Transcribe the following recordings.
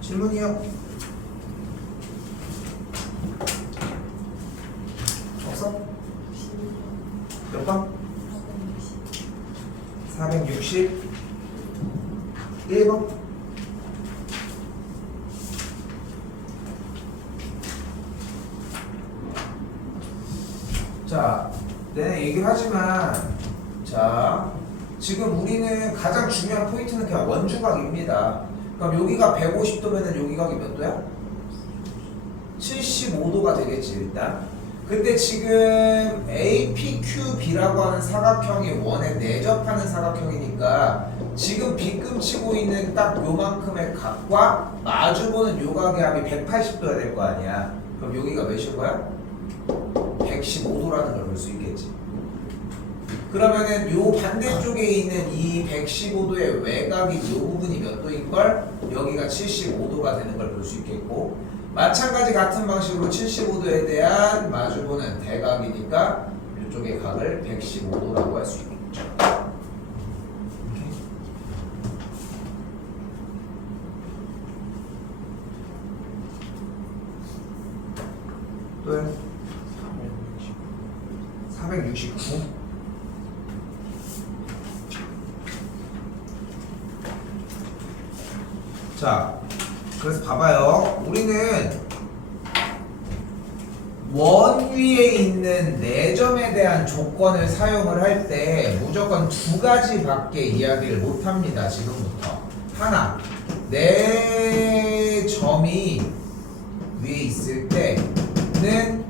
질문이요? 없어? 몇 번? 461번. 자, 내가 얘기를 하지만, 자, 지금 우리는 가장 중요한 포인트는 그냥 원주각입니다. 그럼 여기가 150도면은 여기각이 몇 도야? 75도가 되겠지, 일단. 근데 지금 APQB라고 하는 사각형이 원에 내접하는 사각형이니까 지금 빗금치고 있는 딱 요만큼의 각과 마주보는 요각의 합이 180도야 될 거 아니야. 그럼 여기가 몇일 거야? 115도라는 걸 볼 수 있겠지. 그러면은 요 반대쪽에 있는 이 115도의 외곽이 요 부분이 몇 도인걸? 여기가 75도가 되는 걸 볼 수 있겠고, 마찬가지 같은 방식으로 75도에 대한 마주보는 대각이니까 이쪽의 각을 115도라고 할 수 있겠죠. 또요? 469. 자, 그래서 봐봐요. 우리는 원 위에 있는 네 점에 대한 조건을 사용을 할 때 무조건 두 가지밖에 이야기를 못 합니다. 지금부터. 하나, 네 점이 위에 있을 때는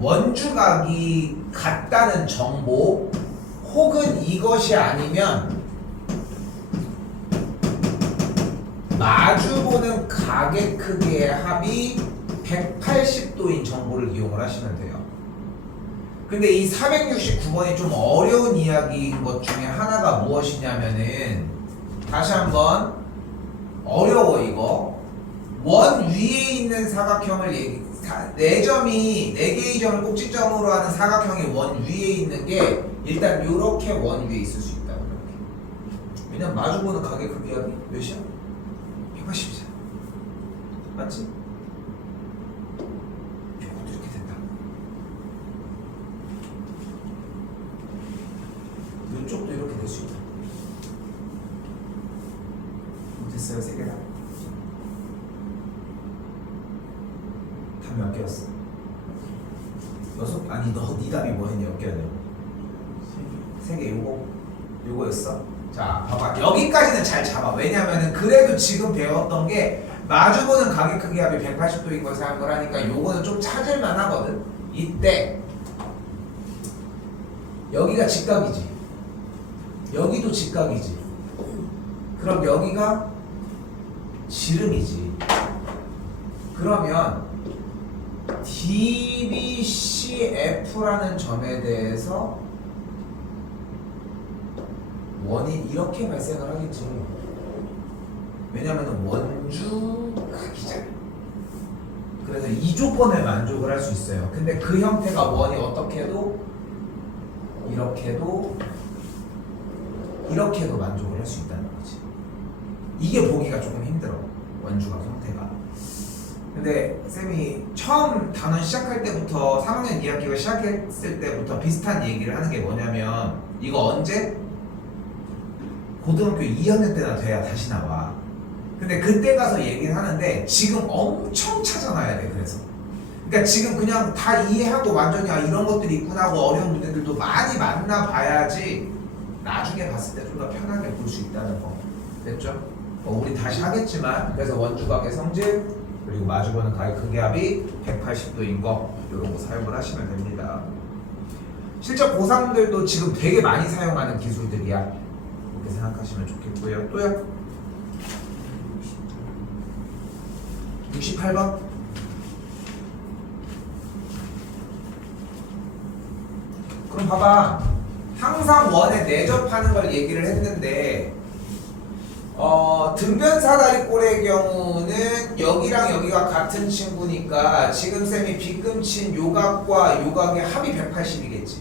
원주각이 같다는 정보, 혹은 이것이 아니면 마주보는 각의 크기의 합이 180도인 정보를 이용을 하시면 돼요. 근데 이 469번이 좀 어려운 이야기인 것 중에 하나가 무엇이냐면은, 다시 한번, 어려워 이거. 원 위에 있는 사각형을 네 점이, 네 개의 점을 꼭지점으로 하는 사각형이 원 위에 있는 게 일단 요렇게 원 위에 있을 수 있다. 이렇게. 왜냐면 마주보는 각의 크기 합이 몇이야? 180이잖아. 맞지? 요것도 이렇게 된다. 이쪽도 이렇게 될 수 있다. 됐어요? 세 개다. 답 몇 개였어? 여섯? 아니 네 답이 뭐였냐? 몇 개였냐고? 세 개. 요거였어. 자, 봐봐. 여기까지는 잘 잡아. 왜냐면은 그래도 지금 배웠던 게 마주보는 각의 크기 합이 180도인 걸 사용을 하니까 요거는 좀 찾을만 하거든. 이때 여기가 직각이지. 여기도 직각이지. 그럼 여기가 지름이지. 그러면 DBCF라는 점에 대해서 원이 이렇게 발생을 하겠지. 왜냐면 원주각이잖아. 그래서 이 조건에 만족을 할 수 있어요. 근데 그 형태가 원이 어떻게도 이렇게도 만족을 할 수 있다는 거지. 이게 보기가 조금 힘들어. 원주각 형태가. 근데 쌤이 처음 단원 시작할 때부터 3학년 2학기가 시작했을 때부터 비슷한 얘기를 하는 게 뭐냐면, 이거 언제? 고등학교 2학년 때나 돼야 다시 나와. 근데 그때 가서 얘기를 하는데 지금 엄청 찾아놔야 돼. 그래서 그러니까 지금 그냥 다 이해하고 완전히 이런 것들이 있구나 하고 어려운 문제들도 많이 만나봐야지 나중에 봤을 때 좀 더 편하게 볼 수 있다는 거. 됐죠? 우리 다시 하겠지만, 그래서 원주각의 성질 그리고 마주보는 각의 크기합이 180도인 거, 이런 거 사용을 하시면 됩니다. 실제 고3들도 지금 되게 많이 사용하는 기술들이야. 이렇게 생각하시면 좋겠고요. 또요? 68번. 그럼 봐봐. 항상 원에 내접하는 걸 얘기를 했는데, 등변사다리꼴의 경우는 여기랑 여기가 같은 친구니까 지금 쌤이 빗금친 요각과 요각의 합이 180이겠지.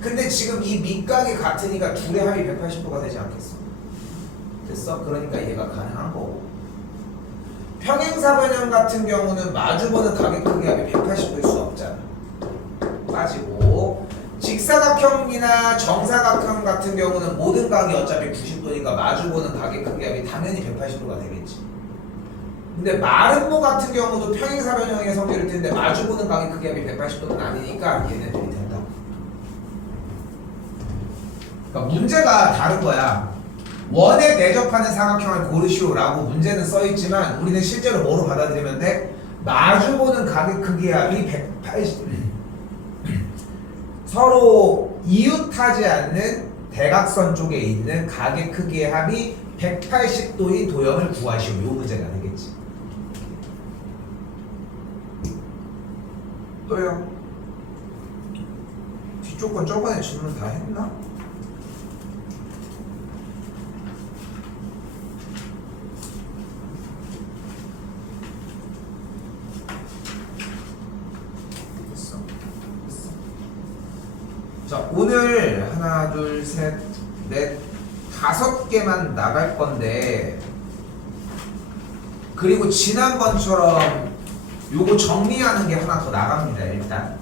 근데 지금 이 밑각이 같으니까 둘의 합이 180도가 되지 않겠어? 됐어? 그러니까 얘가 가능한 거고. 평행사변형 같은 경우는 마주보는 가격 크기합이 180도일 수 없잖아. 빠지고 직사각형이나 정사각형 같은 경우는 모든 각이 어차피 90도니까 마주보는 가격 크기합이 당연히 180도가 되겠지. 근데 마름모 같은 경우도 평행사변형의 성질일 텐데 마주보는 가격 크기합이 180도는 아니니까 얘네들이 된다. 그러니까 문제가 다른 거야. 원에 내접하는 사각형을 고르시오라고 문제는 써있지만 우리는 실제로 뭐로 받아들이면 돼? 마주보는 가격 크기합이 180 서로 이웃하지 않는 대각선 쪽에 있는 가격 크기의 합이 180도인 도형을 구하시오. 요 문제가 되겠지. 또요. 뒤쪽 건 저번에 질문 다 했나? 자, 오늘 하나, 둘, 셋, 넷, 5개만 나갈 건데 그리고 지난번처럼 요거 정리하는 게 하나 더 나갑니다. 일단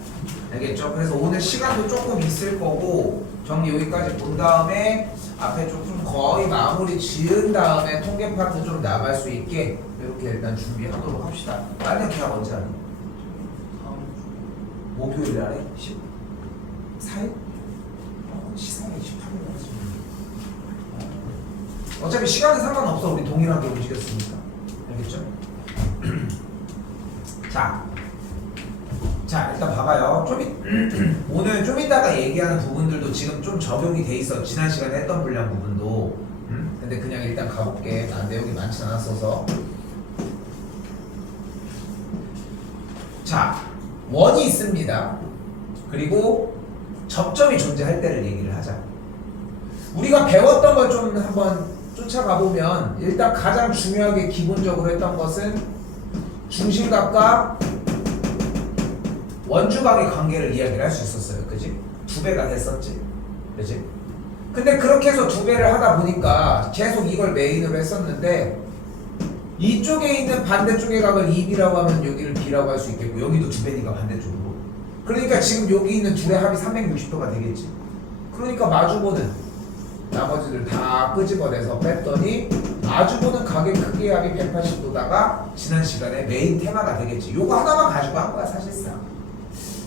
알겠죠? 그래서 오늘 시간도 조금 있을 거고 정리 여기까지 본 다음에 앞에 조금 거의 마무리 지은 다음에 통계 파트 좀 나갈 수 있게 이렇게 일단 준비하도록 합시다. 빨리 계약 언제 하니? 목요일 날에 14일? 시상이 18일 나왔습니다. 어차피 시간은 상관없어. 우리 동일하게 움직였으니까. 알겠죠? 자, 일단 봐봐요. 오늘 좀 이따가 얘기하는 부분들도 지금 좀 적용이 돼 있어. 지난 시간에 했던 분량 부분도. 근데 그냥 일단 가볼게. 난 내용이 많지 않았어서. 자, 원이 있습니다. 그리고 접점이 존재할 때를 얘기를 하자. 우리가 배웠던 걸 좀 한번 쫓아가 보면 일단 가장 중요하게 기본적으로 했던 것은 중심각과 원주각의 관계를 이야기를 할 수 있었어요. 그지? 2배가 됐었지. 그지? 근데 그렇게 해서 2배를 하다 보니까 계속 이걸 메인으로 했었는데 이쪽에 있는 반대쪽의 각을 2B라고 하면 여기를 B라고 할 수 있겠고 여기도 2배니까 반대쪽으로. 그러니까 지금 여기 있는 둘의 합이 360도가 되겠지. 그러니까 마주보는 나머지를 다 끄집어내서 뺐더니 마주보는 가격 크기의 합이 180도다가 지난 시간에 메인 테마가 되겠지. 요거 하나만 가지고 한 거야 사실상.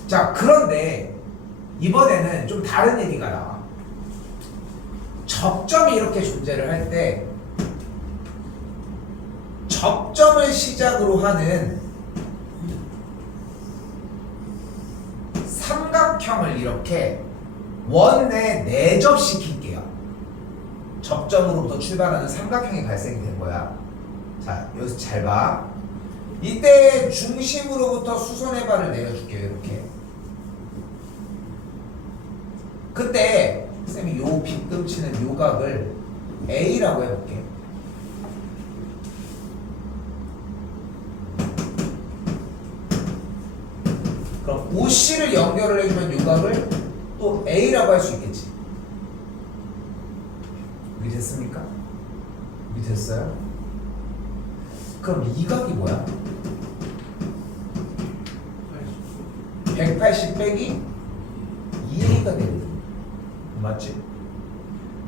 자, 그런데 이번에는 좀 다른 얘기가 나와. 접점이 이렇게 존재를 할 때 접점을 시작으로 하는 삼각형을 이렇게 원에 내접시킬게요. 접점으로부터 출발하는 삼각형이 발생이 된 거야. 자, 여기서 잘 봐. 이때 중심으로부터 수선의 발을 내려줄게요. 이렇게. 그때 쌤이 요 빗금치는 요 각을 A라고 해볼게. 그럼 OC를 연결을 해주면 요 각을 또 A라고 할 수 있겠지. 이게 됐습니까? 이게 됐어요? 그럼 이 각이 뭐야? 180 빼기 2A가 되거든. 맞지?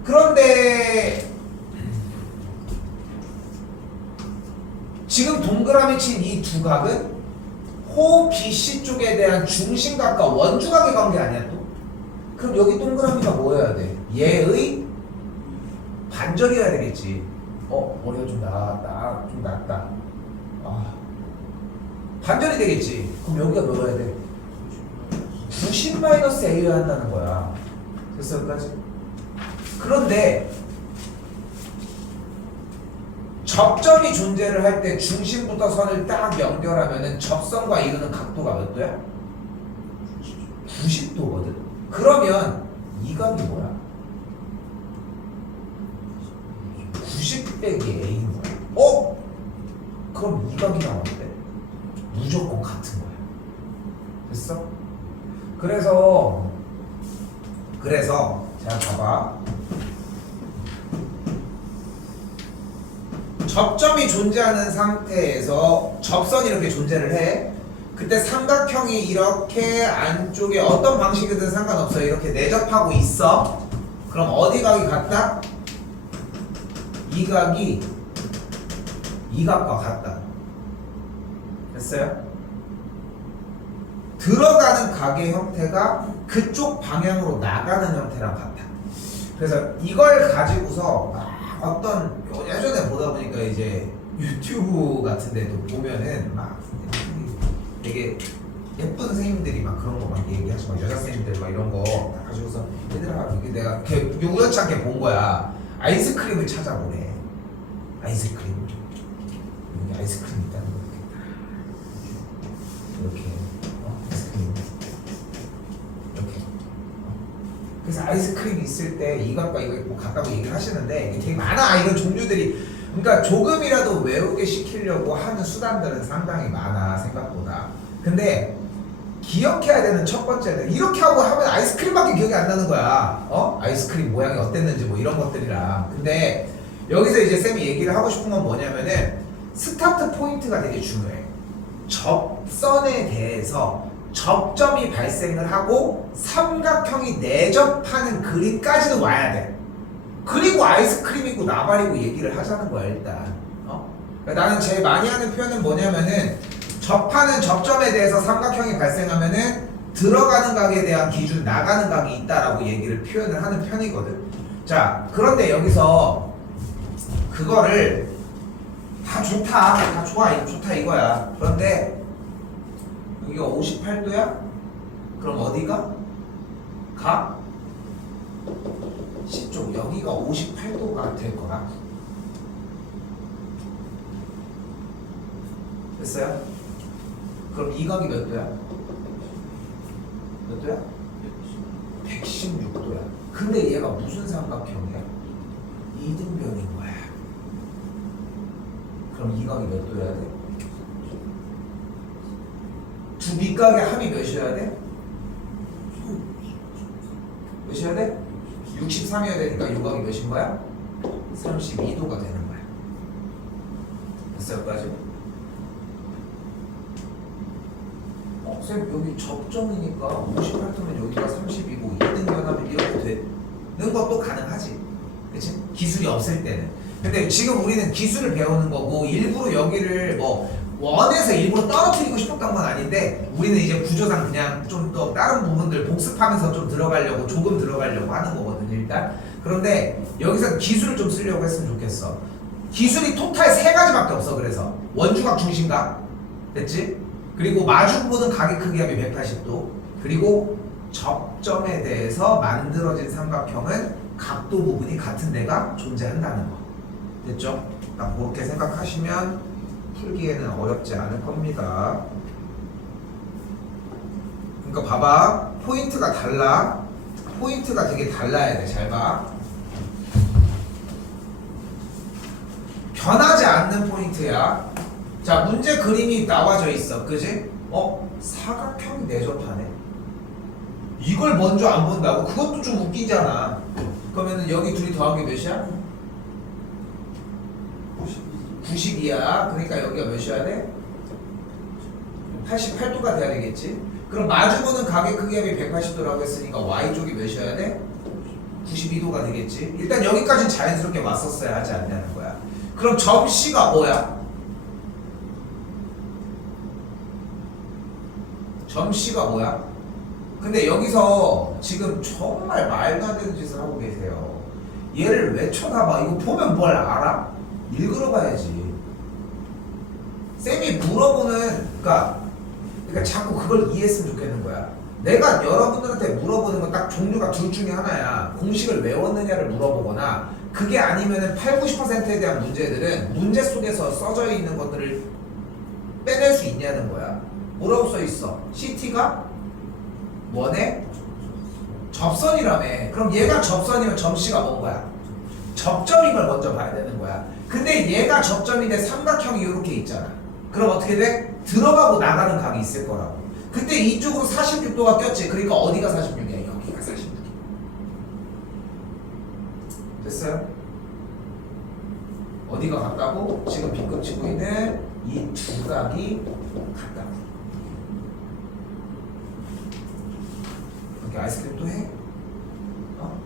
그런데 지금 동그라미 친 이 두 각은 호 BC 쪽에 대한 중심각과 원주각의 관계 아니야 또? 그럼 여기 동그라미가 뭐여야 돼? 얘의 반절이어야 되겠지. 머리가 좀 낮다. 반절이 되겠지. 그럼 여기가 뭐여야 돼? 90-A여야 한다는 거야. 됐어 여기까지? 그런데 접점이 존재를 할 때 중심부터 선을 딱 연결하면은 접선과 이루는 각도가 몇 도야? 90도거든. 그러면 이 각이 뭐야? 90 빼기 A인 거야. 그럼 이 각이 나오는데 무조건 같은 거야. 됐어? 그래서 자 봐봐. 접점이 존재하는 상태에서 접선이 이렇게 존재를 해. 그때 삼각형이 이렇게 안쪽에 어떤 방식이든 상관없어요. 이렇게 내접하고 있어. 그럼 어디 각이 같다? 이 각이 이 각과 같다. 됐어요? 들어가는 각의 형태가 그쪽 방향으로 나가는 형태랑 같아. 그래서 이걸 가지고서 막 어떤 예전에 보다 보니까 이제 유튜브 같은 데도 보면은 막 되게 예쁜 선생님들이 막 그런 거 막 얘기하시고 여자 선생님들 막 이런 거 가지고서 얘들아 이게 내가 이렇게 우연치 않게 본 거야. 아이스크림을 찾아보래. 아이스크림. 여기 아이스크림 있다는 거 이렇게 아이스크림 이렇게. 그래서 아이스크림이 있을 때 이것과 이거 뭐 같다고 얘기를 하시는데 이게 되게 많아. 이런 종류들이. 그러니까 조금이라도 외우게 시키려고 하는 수단들은 상당히 많아 생각보다. 근데 기억해야 되는 첫 번째는 이렇게 하고 하면 아이스크림밖에 기억이 안 나는 거야. 아이스크림 모양이 어땠는지 뭐 이런 것들이랑. 근데 여기서 이제 쌤이 얘기를 하고 싶은 건 뭐냐면은 스타트 포인트가 되게 중요해. 접선에 대해서 접점이 발생을 하고 삼각형이 내접하는 그림까지는 와야 돼. 그리고 아이스크림이고 나발이고 얘기를 하자는 거야 일단. 그러니까 나는 제일 많이 하는 표현은 뭐냐면은 접하는 접점에 대해서 삼각형이 발생하면은 들어가는 각에 대한 기준, 나가는 각이 있다라고 얘기를 표현을 하는 편이거든. 자, 그런데 여기서 그거를 다 좋다, 다 좋아, 이거 좋다 이거야. 그런데 여기가 58도야? 그럼 어디가? 가? 10쪽 여기가 58도가 될 거야. 됐어요? 그럼 이 각이 몇 도야? 몇 도야? 116도야. 근데 얘가 무슨 삼각형이야? 이등변인 거야. 그럼 이 각이 몇 도여야 돼? 두 밑각의 합이 몇이어야 돼? 몇이어야 돼? 63이어야 되니까 이 각이 몇인 거야? 32도가 되는 거야. 됐어요? 여기까지? 쌤 여기 접점이니까 58도면 여기가 30이고 2등변하면 이렇게 되는 것도 가능하지. 그치? 기술이 없을 때는. 근데 지금 우리는 기술을 배우는 거고 일부러 여기를 뭐 원에서 일부러 떨어뜨리고 싶었던 건 아닌데 우리는 이제 구조상 그냥 좀 더 다른 부분들 복습하면서 좀 들어가려고 조금 들어가려고 하는 거거든요 일단. 그런데 여기서 기술을 좀 쓰려고 했으면 좋겠어. 기술이 토탈 3가지밖에 없어. 그래서 원주각 중심각 됐지? 그리고 마주 보는 각의 크기 합이 180도. 그리고 접점에 대해서 만들어진 삼각형은 각도 부분이 같은 데가 존재한다는 거. 됐죠? 그렇게 생각하시면 풀기에는 어렵지 않을 겁니다. 그러니까 봐봐. 포인트가 달라. 포인트가 되게 달라야 돼. 잘 봐. 변하지 않는 포인트야. 자, 문제 그림이 나와져 있어. 그지? 사각형이 내접하네. 이걸 먼저 안 본다고? 그것도 좀 웃기잖아. 그러면은 여기 둘이 더한 게 몇이야? 90이야. 그러니까 여기가 몇이어야 돼? 88도가 돼야 되겠지? 그럼 마주보는 각의 크기 합이 180도라고 했으니까 Y쪽이 몇이어야 돼? 92도가 되겠지? 일단 여기까지는 자연스럽게 왔었어야 하지 않냐는 거야. 그럼 점C가 뭐야? 점C가 뭐야? 근데 여기서 지금 정말 말도 안 되는 짓을 하고 계세요. 얘를 왜 쳐다봐? 이거 보면 뭘 알아? 읽으러 봐야지. 쌤이 물어보는, 그러니까 자꾸 그걸 이해했으면 좋겠는 거야. 내가 여러분들한테 물어보는 건 딱 종류가 둘 중에 하나야. 공식을 외웠느냐를 물어보거나, 그게 아니면은 80~90%에 대한 문제들은 문제 속에서 써져 있는 것들을 빼낼 수 있냐는 거야. 뭐라고 써 있어? CT가 원의 접선이라며. 그럼 얘가 접선이면 점C가 뭔 거야? 접점인 걸 먼저 봐야 되는 거야. 근데 얘가 접점인데 삼각형이 이렇게 있잖아. 그럼 어떻게 돼? 들어가고 나가는 각이 있을 거라고. 그때 이쪽으로 46도가 꼈지. 그러니까 어디가 46이야? 여기가 46. 됐어요? 어디가 같다고? 지금 B급 치고 있는 이 두 각이 같다고. 이렇게 아이스크림 또 해? 어?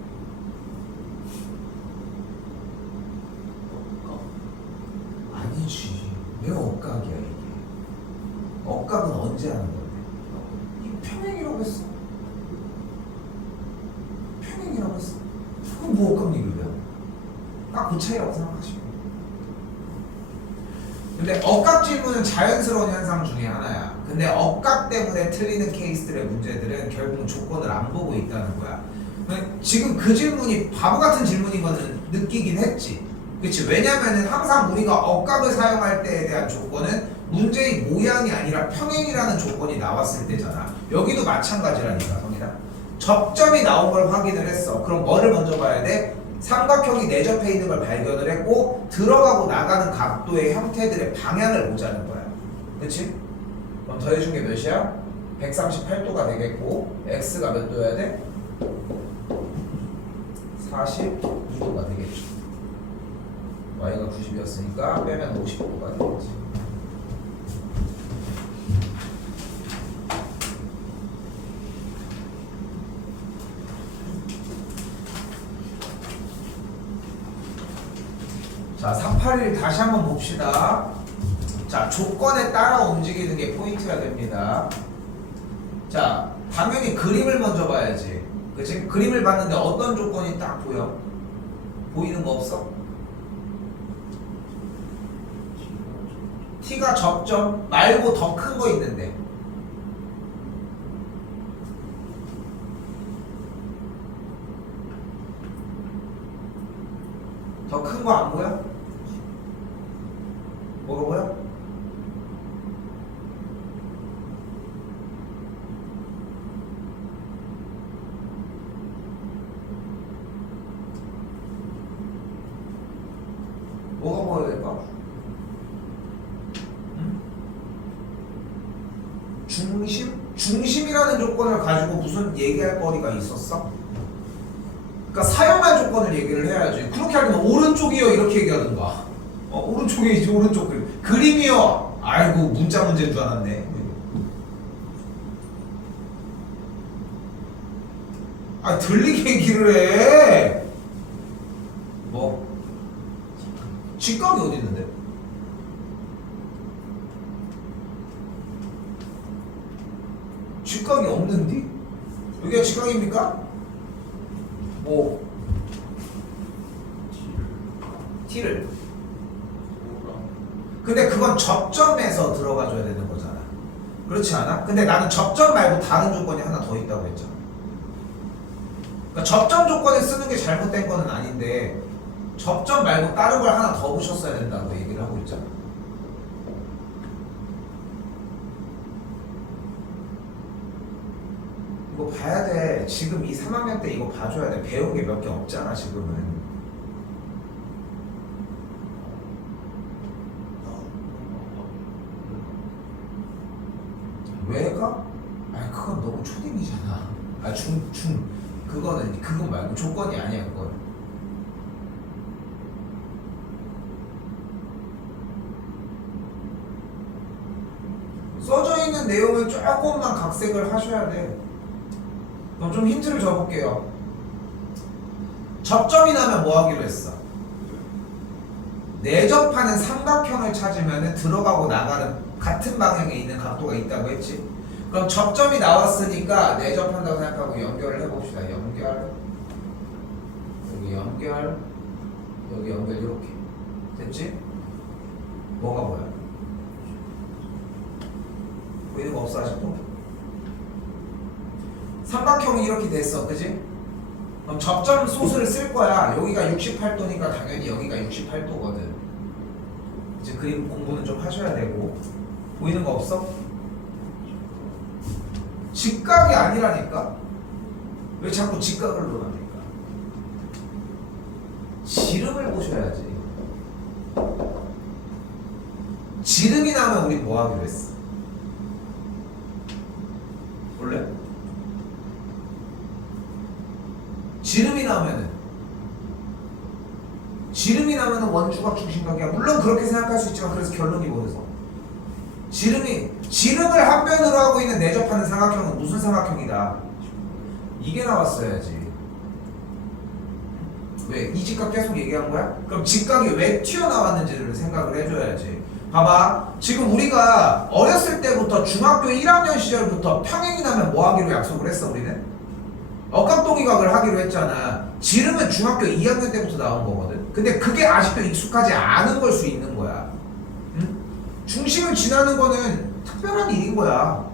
아니지. 왜 억각이야 이게? 억각은 언제 하는 건데? 이거 평행이라고 했어. 평행이라고 했어. 그럼 뭐 억각 얘기를 해? 딱 그 차이라고 생각하시면. 근데 억각 질문은 자연스러운 현상 중에 하나야. 근데 억각 때문에 틀리는 케이스들의 문제들은 결국 조건을 안 보고 있다는 거야. 지금 그 질문이 바보 같은 질문인 거는 느끼긴 했지. 그치? 왜냐면은 항상 우리가 억각을 사용할 때에 대한 조건은 문제의 모양이 아니라 평행이라는 조건이 나왔을 때잖아. 여기도 마찬가지라니까, 성이다. 접점이 나온 걸 확인을 했어. 그럼 뭐를 먼저 봐야 돼? 삼각형이 내접해 있는 걸 발견을 했고 들어가고 나가는 각도의 형태들의 방향을 보자는 거야. 그치? 그럼 더해준 게 몇이야? 138도가 되겠고 x가 몇 도여야 돼? 42도가 되겠죠. y가 90이었으니까 빼면 55도가 되겠지. 자, 381 다시 한번 봅시다. 자, 조건에 따라 움직이는 게 포인트가 됩니다. 자, 당연히 그림을 먼저 봐야지. 그치? 그림을 봤는데 어떤 조건이 딱 보여? 보이는 거 없어? t가 접점 말고 더 큰 거 있는데. 더 큰 거 안 보여? 뭐가 보여? 뭐가 보여야 될까? 응? 중심? 중심이라는 조건을 가지고 무슨 얘기할 거리가 있었어? 그러니까 사용할 조건을 얘기를 해야지. 그렇게 하면 오른쪽이요 이렇게 얘기하던가. 오른쪽이지 오른쪽 그림이요. 아이고 문자 문제인 줄 알았네. 아 들리게 얘기를 해. 뭐? 직각이 어디 있는데? 직각이 없는디? 여기가 직각입니까? 뭐? T를 근데 그건 접점에서 들어가줘야 되는 거잖아. 그렇지 않아? 근데 나는 접점 말고 다른 조건이 하나 더 있다고 했잖아. 그러니까 접점 조건에 쓰는 게 잘못된 거는 아닌데 접점 말고 다른 걸 하나 더 보셨어야 된다고 얘기를 하고 있잖아. 이거 봐야 돼. 지금 이 3학년 때 이거 봐줘야 돼. 배운 게 몇 개 없잖아 지금은. 왜가? 아니 그건 너무 초딩이잖아. 그거는 그거 말고 조건이 아니야 그건. 써져 있는 내용을 조금만 각색을 하셔야 돼. 그럼 좀 힌트를 줘볼게요. 접점이 나면 뭐 하기로 했어? 내접하는 삼각형을 찾으면 들어가고 나가는 같은 방향에 있는 각도가 있다고 했지. 그럼 접점이 나왔으니까 내접한다고 생각하고 연결을 해봅시다. 연결 여기 연결 여기 연결 이렇게 됐지? 뭐가 보여? 보이는 거 없어 아직도? 삼각형이 이렇게 됐어 그지? 그럼 접점 소수를 쓸 거야. 여기가 68도니까 당연히 여기가 68도거든. 이제 그림 공부는 좀 하셔야 되고. 보이는 거 없어? 직각이 아니라니까? 왜 자꾸 직각을 논합니까? 지름을 보셔야지. 지름이 나면 우리 뭐 하기로 했어? 원래? 지름이 나면은 나는 원주각 중심각이야. 물론 그렇게 생각할 수 있지만 그래서 결론이 뭐여서 지름을 한 변으로 하고 있는 내접하는 삼각형은 무슨 삼각형이다? 이게 나왔어야지. 왜? 이 직각 계속 얘기한 거야? 그럼 직각이 왜 튀어나왔는지를 생각을 해줘야지. 봐봐. 지금 우리가 어렸을 때부터 중학교 1학년 시절부터 평행이 나면 뭐 하기로 약속을 했어 우리는? 억각동위각을 하기로 했잖아. 지름은 중학교 2학년 때부터 나온 거거든. 근데 그게 아직도 익숙하지 않은 걸 수 있는 거야. 응? 중심을 지나는 거는 특별한 일인 거야.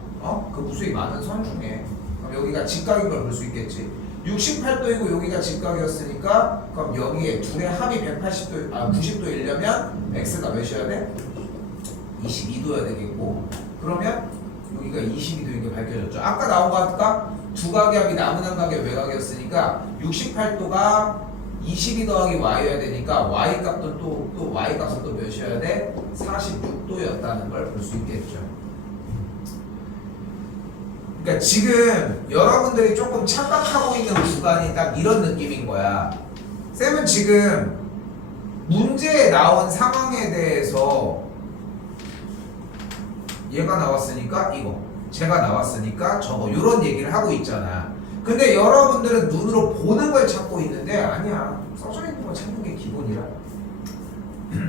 그 무수히 많은 선 중에. 그럼 여기가 직각인 걸 볼 수 있겠지. 68도이고 여기가 직각이었으니까 그럼 여기에 둘의 합이 90도이려면 x가 몇이어야 돼? 22도여야 되겠고, 그러면 여기가 22도인 게 밝혀졌죠. 아까 나온 거 같을까? 두 각의 합이 남은 한 각의 외곽이었으니까 68도가 22 더하기 y여야 되니까 y 값도 또 y 값은 또 몇이어야 돼? 46도였다는 걸 볼 수 있겠죠. 그러니까 지금 여러분들이 조금 착각하고 있는 구간이 딱 이런 느낌인 거야. 쌤은 지금 문제에 나온 상황에 대해서 얘가 나왔으니까 이거, 제가 나왔으니까 저거, 이런 얘기를 하고 있잖아. 근데 여러분들은 눈으로 보는 걸 찾고 있는데 아니야. 써져 있는 거 찾는 게 기본이라.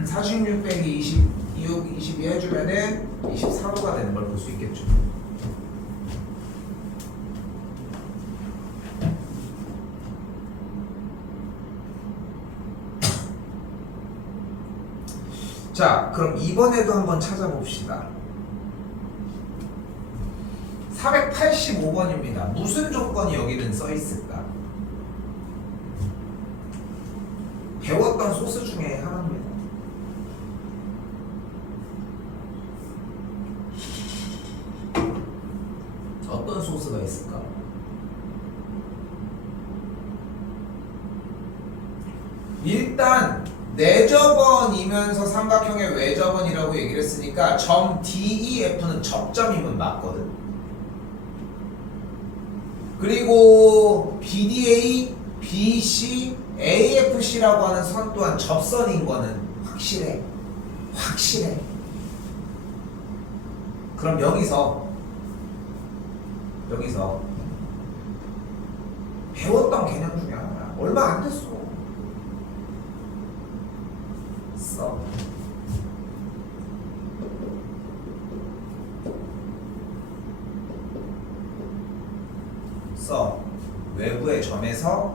46 빼기 22 해주면은 24도가 되는 걸 볼 수 있겠죠. 자, 그럼 이번에도 한번 찾아봅시다. 485번입니다. 무슨 조건이 여기는 써 있을까? 배웠던 소스 중에 하나입니다. 어떤 소스가 있을까? 일단 내접원이면서 삼각형의 외접원이라고 얘기를 했으니까 점 DEF는 접점이면 맞거든. 그리고 BDA, BC, AFC라고 하는 선 또한 접선인 거는 확실해. 그럼 여기서 배웠던 개념 중에 하나야. 얼마 안 됐어. 외부의 점에서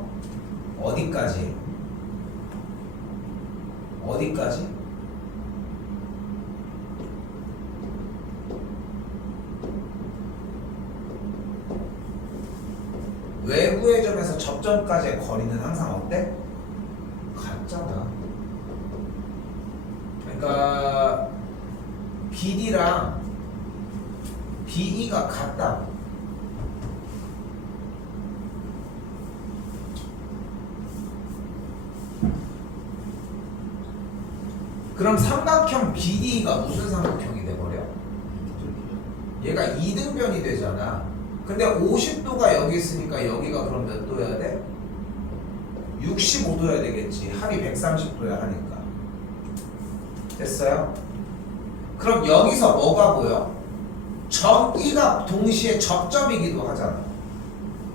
어디까지? 외부의 점에서 접점까지의 거리는 항상 어때? 같잖아. 그러니까 BD랑 BE가 같다. 그럼 삼각형 BD가 무슨 삼각형이 돼버려? 얘가 이등변이 되잖아. 근데 50도가 여기 있으니까 여기가 그럼 몇 도여야 돼? 65도여야 되겠지. 합이 130도야 하니까. 됐어요? 그럼 여기서 뭐가 보여? 점 E가 동시에 접점이기도 하잖아.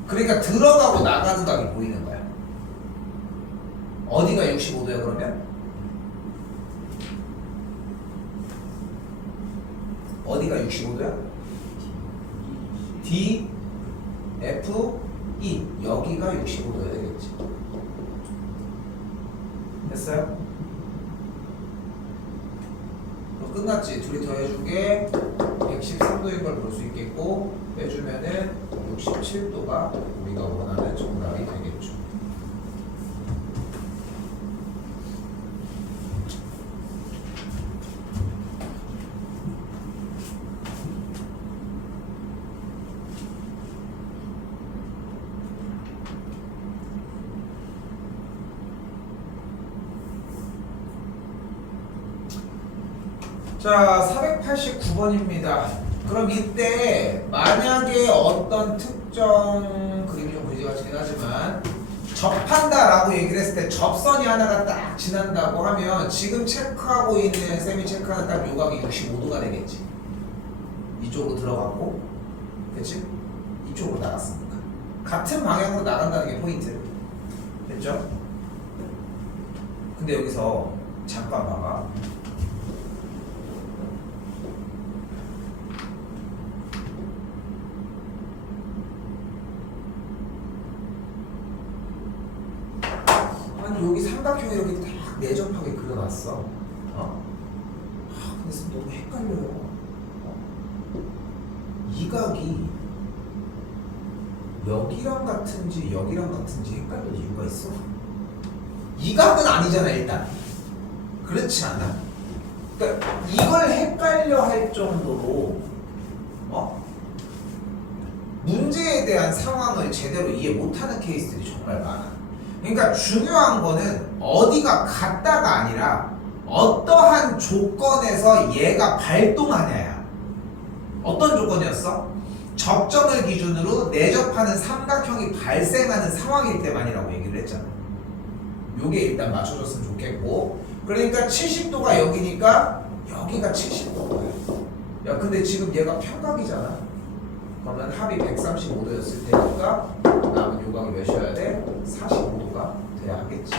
그러니까 들어가고 나가는 각이 보이는 거야. 어디가 65도야 그러면? 어디가 65도야? D, F, E. 여기가 65도야 되겠지. 됐어요? 끝났지. 둘이 더해준 게 113도인 걸 볼 수 있겠고, 빼주면은 67도가 우리가 원하는 정답이 되겠죠. 자, 489번입니다. 그럼 이때 만약에 어떤 특정 그림이 좀 그지 같긴 하지만 접한다라고 얘기를 했을 때 접선이 하나가 딱 지난다고 하면 지금 체크하고 있는 쌤이 체크하는 딱 요각이 65도가 되겠지. 이쪽으로 들어갔고, 그치? 이쪽으로 나갔으니까 같은 방향으로 나간다는 게 포인트. 됐죠? 근데 여기서 잠깐 봐봐. 아니 여기 삼각형이 이렇게 딱 내접하게 그려놨어. 근데 쌤 너무 헷갈려요. 이 각이 여기랑 같은지 여기랑 같은지 헷갈릴 이유가 있어? 이 각은 아니잖아 일단. 그렇지 않아? 그러니까 이걸 헷갈려 할 정도로 문제에 대한 상황을 제대로 이해 못하는 케이스들이 정말 많아. 그러니까 중요한 거는 어디가 같다가 아니라 어떠한 조건에서 얘가 발동하냐야. 어떤 조건이었어? 접점을 기준으로 내접하는 삼각형이 발생하는 상황일 때만이라고 얘기를 했잖아. 요게 일단 맞춰줬으면 좋겠고, 그러니까 70도가 여기니까 여기가 70도야. 야 근데 지금 얘가 평각이잖아. 그러면 합이 135도였을 테니까 남은 요각이 몇이어야 돼? 45도가 돼야 하겠지.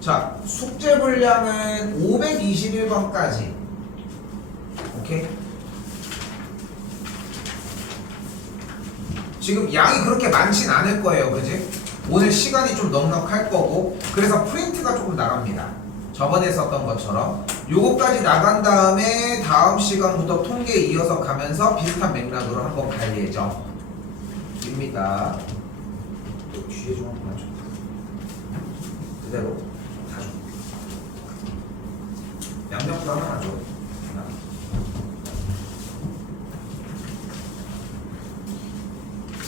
자, 숙제 분량은 521번까지. 오케이? 지금 양이 그렇게 많진 않을 거예요, 그지? 오늘 시간이 좀 넉넉할 거고, 그래서 프린트가 조금 나갑니다. 저번에 썼던 것처럼 요거까지 나간 다음에 다음 시간부터 통계 이어서 가면서 비슷한 맥락으로 한번 갈 예정입니다. 또 뒤에 좀 한번 봐줘. 그대로